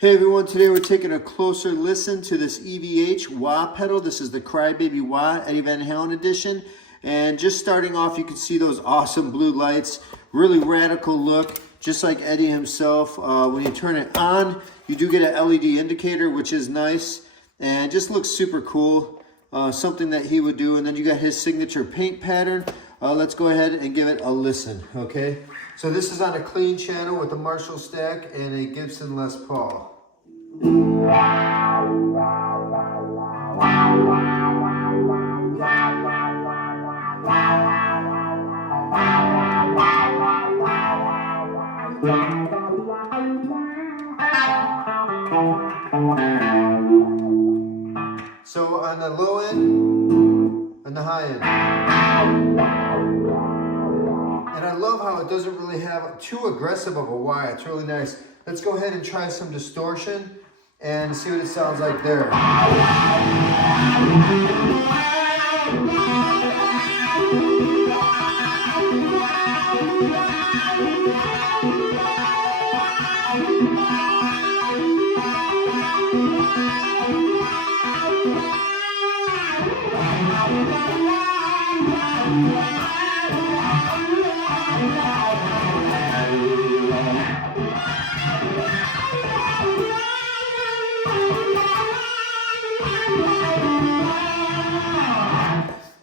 Hey everyone, today we're taking a closer listen to this EVH wah pedal. This is the Crybaby Wah Eddie Van Halen edition. And just starting off, you can see those awesome blue lights. Really radical look, just like Eddie himself. When you turn it on, you do get an LED indicator, which is nice. And just looks super cool. Something that he would do. And then you got his signature paint pattern. Let's go ahead and give it a listen, okay? So this is on a clean channel with a Marshall stack and a Gibson Les Paul. So on the low end and the high end. And I love how it doesn't really have too aggressive of a wah. It's really nice. Let's go ahead and try some distortion and see what it sounds like there.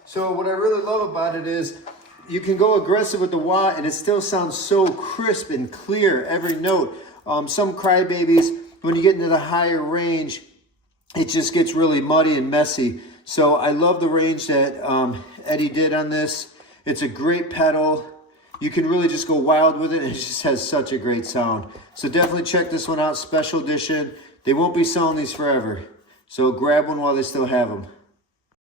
So what I really love about it is you can go aggressive with the wah and it still sounds so crisp and clear every note. Some Crybabies, when you get into the higher range, it just gets really muddy and messy. So I love the range that Eddie did on this. It's a great pedal. You can really just go wild with it, and it just has such a great sound. So definitely check this one out, special edition. They won't be selling these forever. So grab one while they still have them.